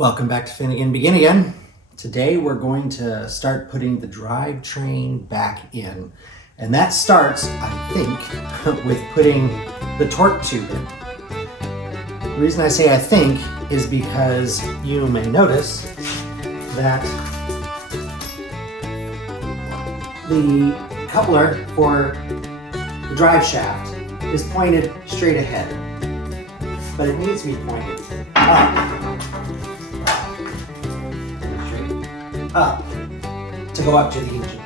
Welcome back to Finnegan Begin Again. Today we're going to start putting the drivetrain back in. And that starts, I think, with putting the torque tube in. The reason I say I think is because you may notice that the coupler for the drive shaft is pointed straight ahead, but it needs to be pointed up to go up to the engine.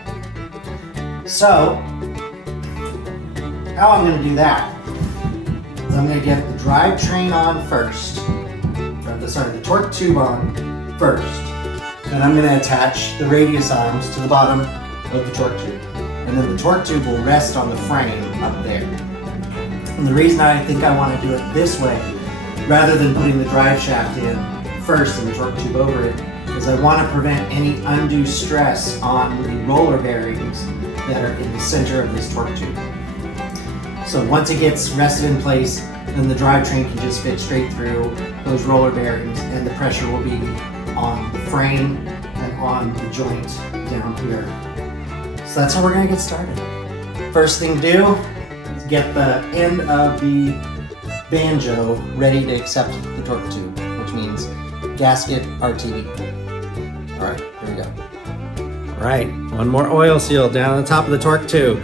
So, how I'm going to do that is I'm going to get the drivetrain on first, the torque tube on first, and I'm going to attach the radius arms to the bottom of the torque tube, and then the torque tube will rest on the frame up there. And the reason I think I want to do it this way, rather than putting the drive shaft in first and the torque tube over it, is I want to prevent any undue stress on the roller bearings that are in the center of this torque tube. So once it gets rested in place, then the drivetrain can just fit straight through those roller bearings, and the pressure will be on the frame and on the joint down here. So that's how we're going to get started. First thing to do is get the end of the banjo ready to accept the torque tube, which means gasket RTV. All right, here we go. All right, one more oil seal down on the top of the torque tube.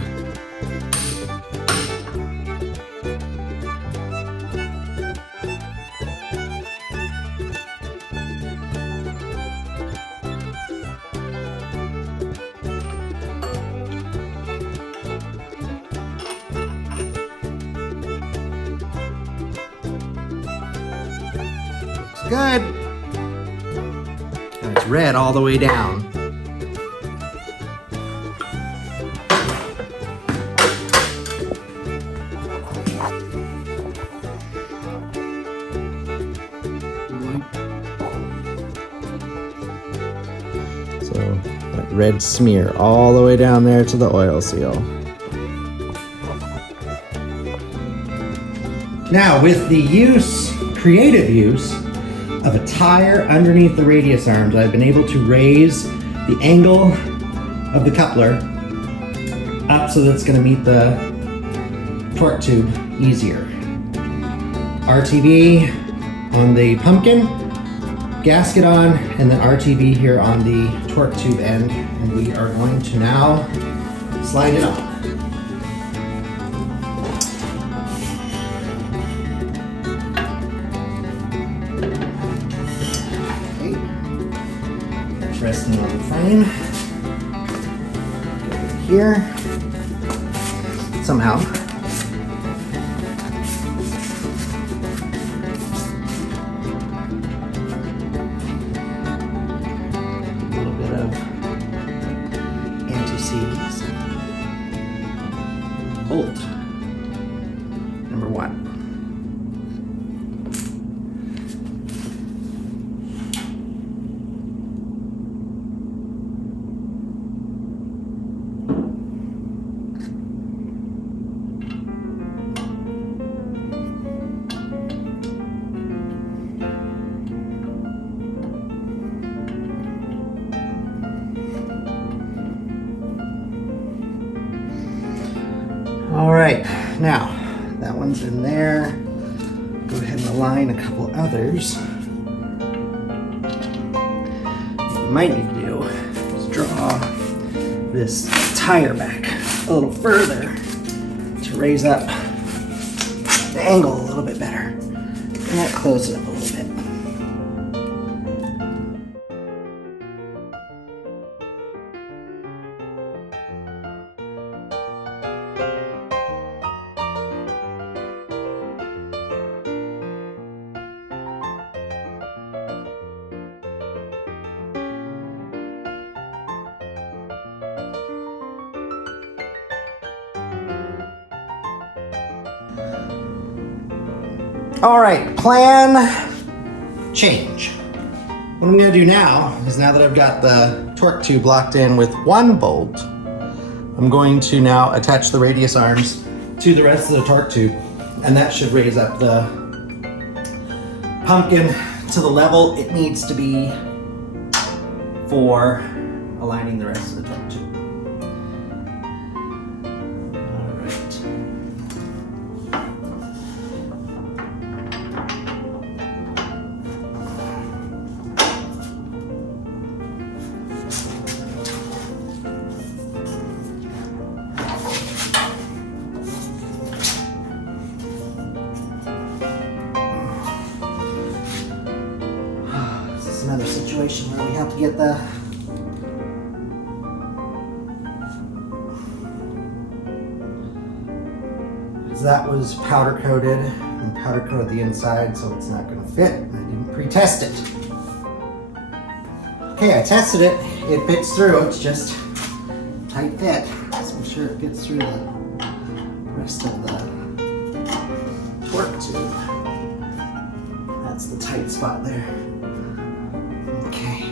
Looks good. And it's red all the way down. So that red smear all the way down there to the oil seal. Now with the creative use of a tire underneath the radius arms, I've been able to raise the angle of the coupler up so that it's going to meet the torque tube easier. RTV on the pumpkin, gasket on, and then RTV here on the torque tube end, and we are going to now slide it on. Resting on the frame. Get it here. Somehow. A little bit of anti-seize. Bolt. Number 1. All right, now that one's in there. Go ahead and align a couple others. What you might need to do is draw this tire back a little further to raise up the angle a little bit better. And that closes it up a little bit. All right, plan change. What I'm gonna do now is, now that I've got the torque tube locked in with one bolt, I'm going to now attach the radius arms to the rest of the torque tube, and that should raise up the pumpkin to the level it needs to be for aligning the rest of the torque tube. All right. This is another situation where we have to get the that was powder coated and powder coated the inside, so it's not going to fit. I didn't pre-test it. Okay, I tested it. It fits through. It's just tight fit. Let's make sure it fits through the rest of the torque tube. That's the tight spot there. Okay.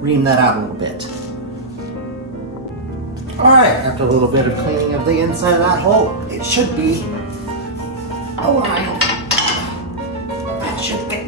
Ream that out a little bit. All right, after a little bit of cleaning of the inside of that hole, it should be aligned. That should fit.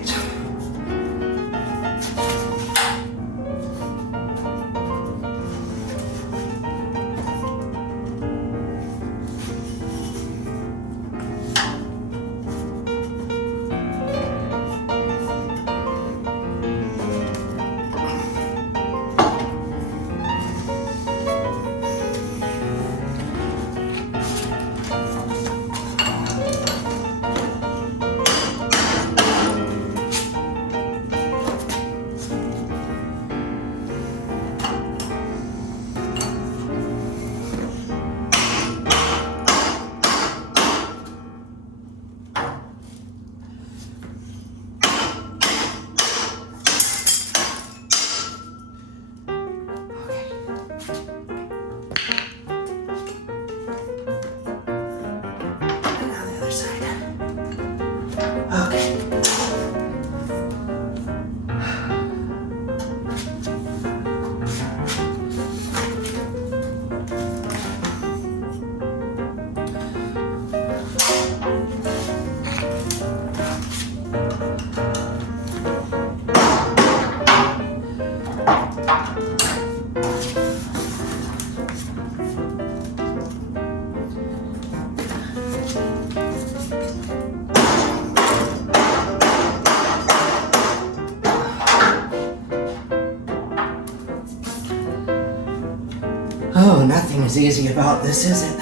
Oh, nothing is easy about this, is it?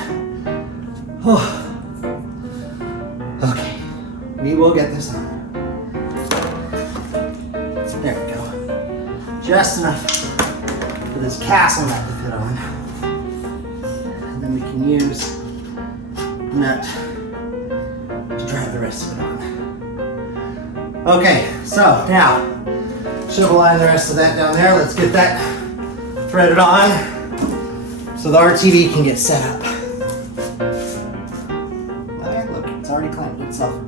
Oh. Okay, we will get this on. There we go. Just enough for this castle nut to fit on. And then we can use the nut to drive the rest of it on. Okay, so now, should align the rest of that down there. Let's get that threaded on so the RTV can get set up. Alright, look, it's already clamped itself.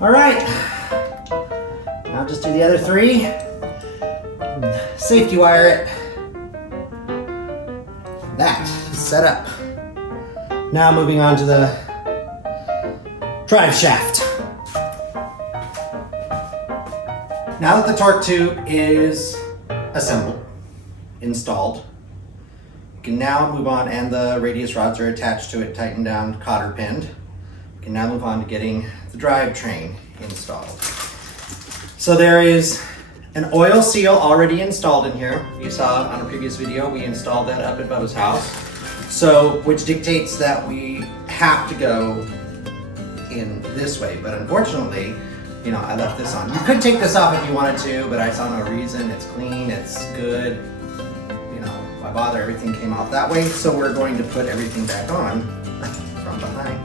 All right, now just do the other three, safety wire it. That is set up. Now moving on to the drive shaft. Now that the torque tube is assembled, installed, you can now move on, and the radius rods are attached to it, tightened down, cotter pinned. You can now move on to getting the drivetrain installed. So there is an oil seal already installed in here. You saw on a previous video, we installed that up at Bubba's house. So, which dictates that we have to go in this way, but unfortunately, you know, I left this on. You could take this off if you wanted to, but I saw no reason. It's clean, it's good. You know, why bother? Everything came off that way, so we're going to put everything back on from behind.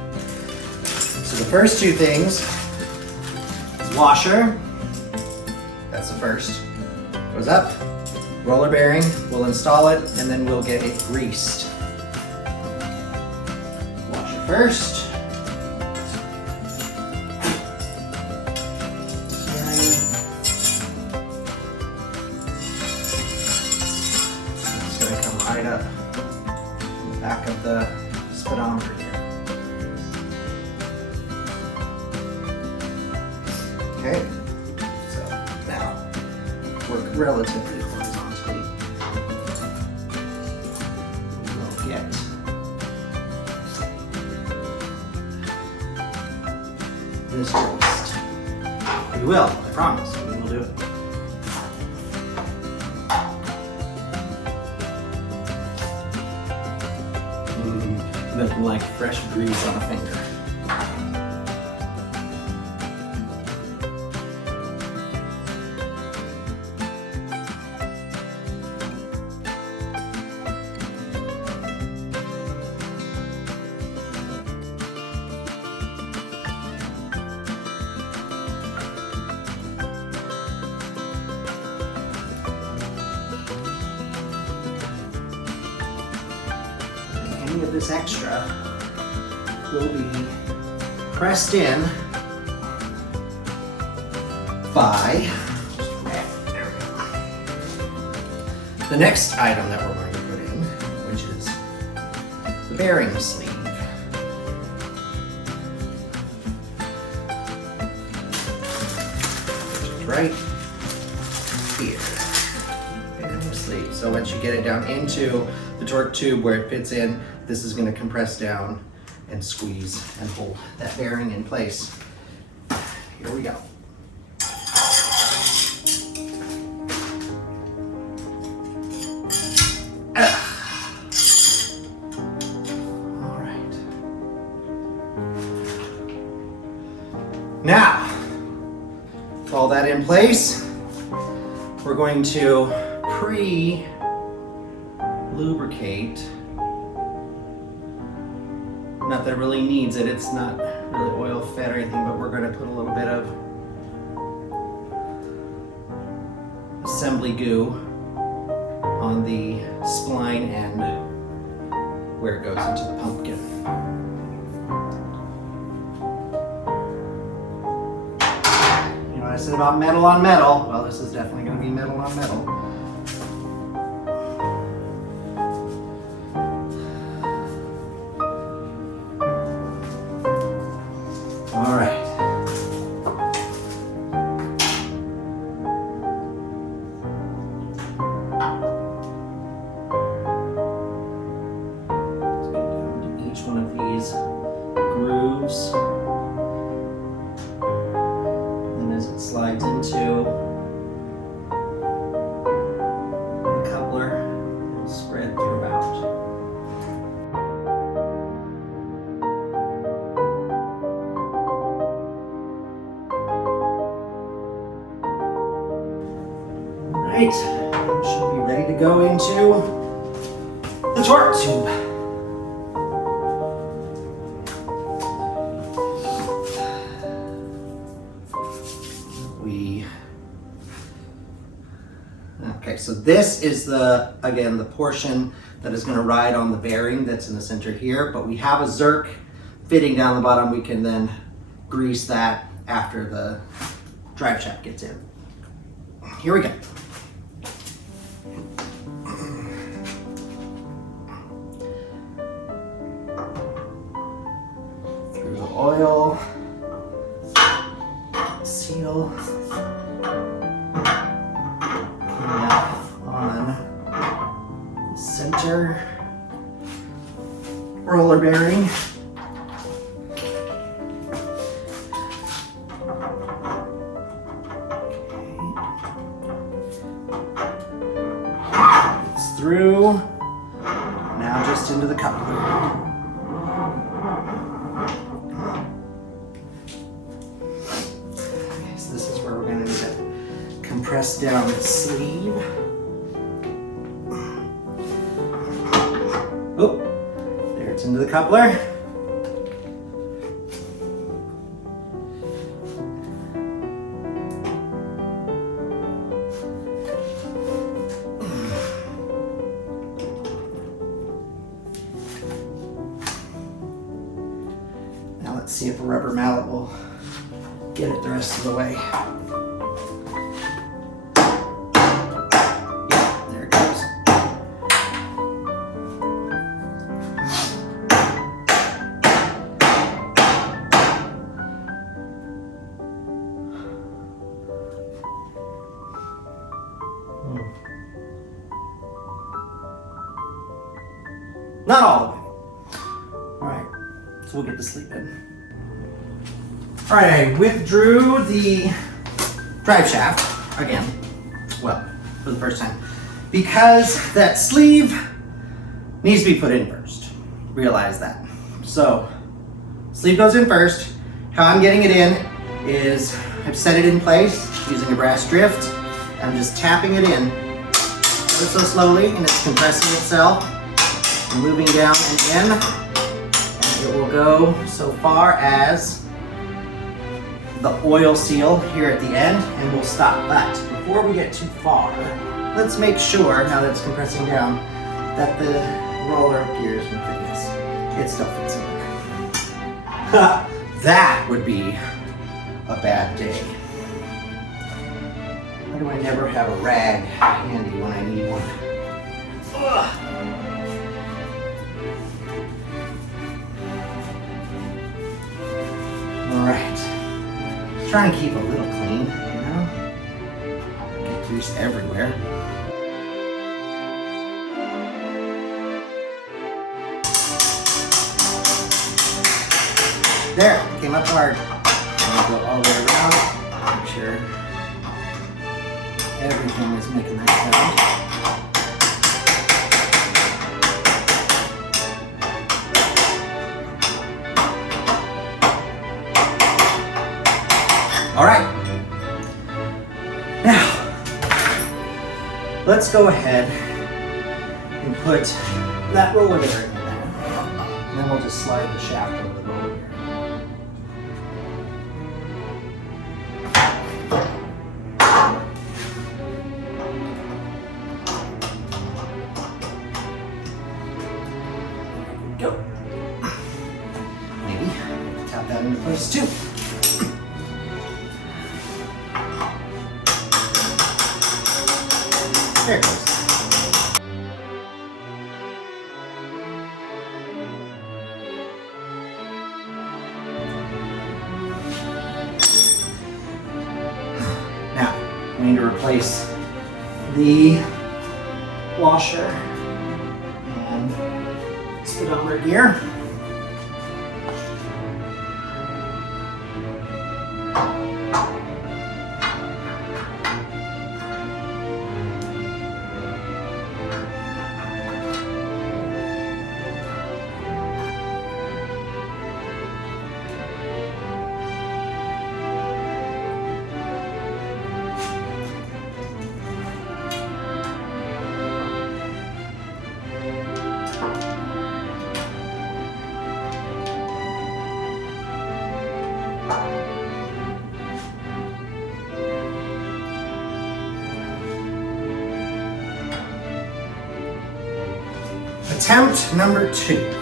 So the first two things is washer. That's the first. Goes up, roller bearing, we'll install it, and then we'll get it greased. Washer first. Right up on the back of the speedometer here. Okay, so now work relatively horizontally. We'll get this greased. We will, I promise, we will do it. Nothing like fresh grease on a finger. Any of this extra will be pressed in by the next item that we're going to put in, which is the bearing sleeve. Which is right here. Bearing sleeve. So once you get it down into the torque tube where it fits in, this is going to compress down and squeeze and hold that bearing in place. Here we go. All right. Now, with all that in place, we're going to pre-lubricate. Not that it really needs it, it's not really oil fed or anything, but we're going to put a little bit of assembly goo on the spline end where it goes into the pumpkin. You know what I said about metal on metal? Well, this is definitely going to be metal on metal. All right. Let's get down to each one of these grooves. And as it slides into the coupler, it'll spread throughout. Right, should be ready to go into the torque tube. Okay, so this is again, the portion that is going to ride on the bearing that's in the center here, but we have a Zerk fitting down the bottom. We can then grease that after the drive shaft gets in. Here we go. Through the oil, seal, on the center roller bearing. just into the coupler. Okay, so this is where we're going to need to compress down the sleeve. Oh, there it's into the coupler. Now let's see if a rubber mallet will get it the rest of the way. Yeah, there it goes. Not all the way. All right, so we'll get the sleeve in. All right, I withdrew the drive shaft again, well, for the first time, because that sleeve needs to be put in first. Realize that. So, sleeve goes in first. How I'm getting it in is I've set it in place using a brass drift. I'm just tapping it in ever so slowly, and it's compressing itself and moving down and in, and it will go so far as the oil seal here at the end, and we'll stop. But before we get too far, let's make sure, now that it's compressing down, that the roller gears and things, it still fits in there. That would be a bad day. Why do I never have a rag handy when I need one? Ugh. All right. Trying to keep a little clean, you know? Get grease everywhere. There, came up hard. I'm gonna go all the way around, make sure everything is making that sound. All right, now let's go ahead and put that roller bearing in there, and then we'll just slide the shaft over the roller bearing. There we go. Maybe tap that into place too. There it goes. Now, we need to replace the washer and speedometer gear. Attempt number 2.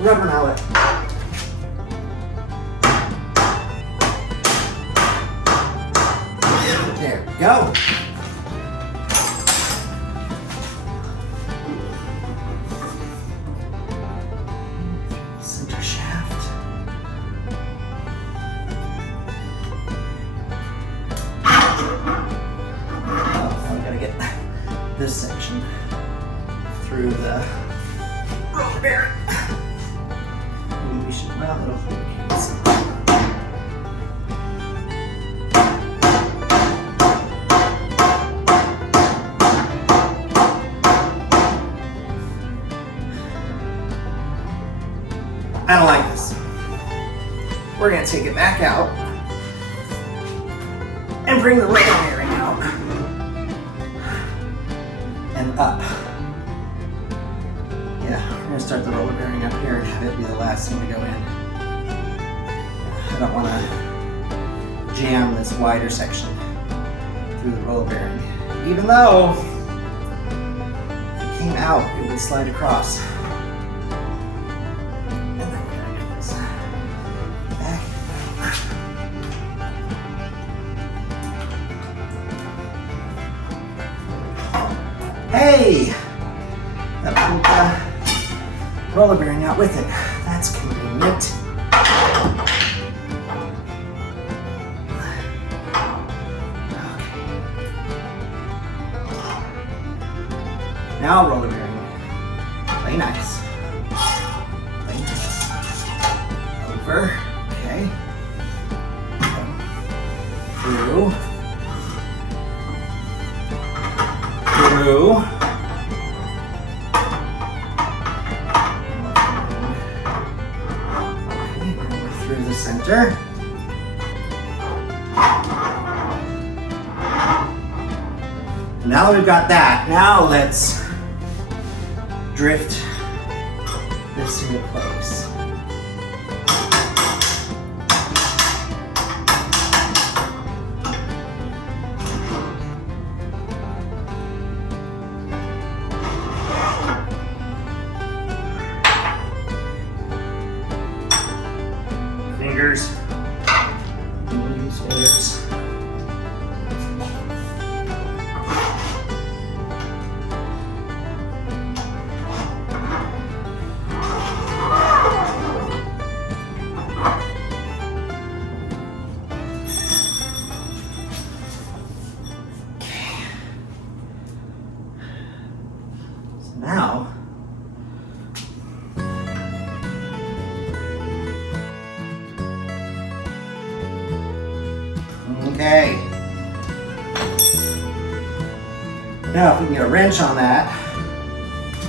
Rubber mallet. There. There we go. Center shaft. Oh, I gotta get this section through the roller bearing. Maybe we should, well, it'll hold the case. I don't like this. We're gonna take it back out and bring the roller bearing out and up. Yeah, we're gonna start the roller bearing up here and have it be the last thing to go in. I don't wanna jam this wider section through the roller bearing. Even though if it came out, it would slide across. Hey! That pulled the roller bearing out with it. That's convenient. Okay. Now roller bearing. Play nice. Play nice. Over. Okay. Through. Through. Through the center. Now that we've got that, now let's drift this into place. Fingers. Use fingers. Okay. So now okay. Now if we can get a wrench on that.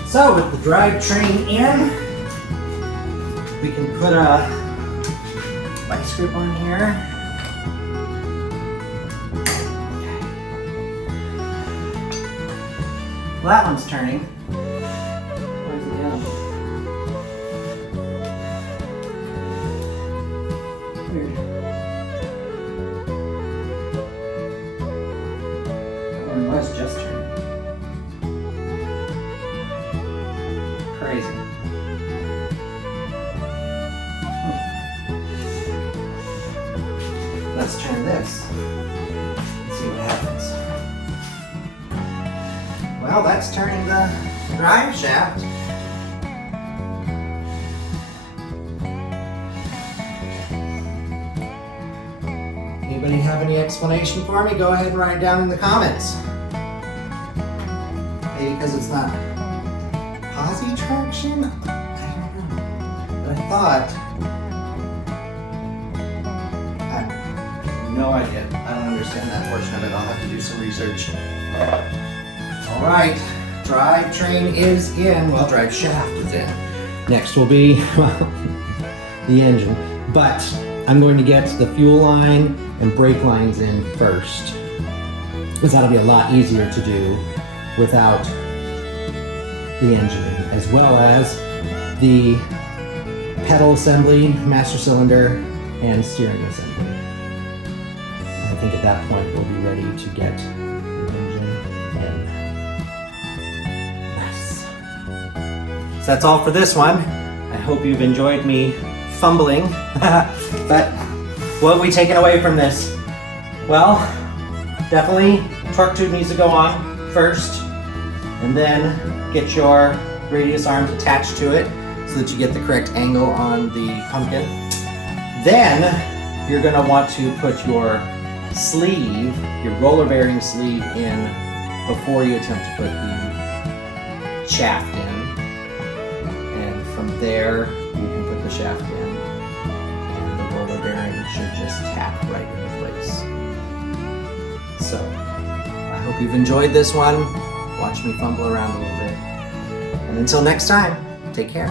So with the drivetrain in, we can put a vice grip on here. Well, that one's turning. Where's the other one? Weird. Was just turning. Crazy. Let's turn this and see what happens. Well, that's turning the drive shaft. Anybody have any explanation for me? Go ahead and write it down in the comments. Maybe because it's not posi traction? I don't know. But I thought, I have no idea. I don't understand that portion of it. I'll have to do some research. All right, drivetrain is in. Well, drive shaft is in. Next will be, well, the engine. But I'm going to get the fuel line and brake lines in first, because that'll be a lot easier to do without the engine in, as well as the pedal assembly, master cylinder, and steering assembly. I think at that point we'll be ready to get the engine in. Nice. So that's all for this one. I hope you've enjoyed me fumbling, but what have we taken away from this? Well, definitely torque tube needs to go on first, and then get your radius arms attached to it so that you get the correct angle on the pumpkin. Then you're going to want to put your sleeve, your roller bearing sleeve in before you attempt to put the shaft in. And from there you can put the shaft in, and the roller bearing should just tap right into place. So I hope you've enjoyed this one. Watch me fumble around a little bit. And until next time, take care.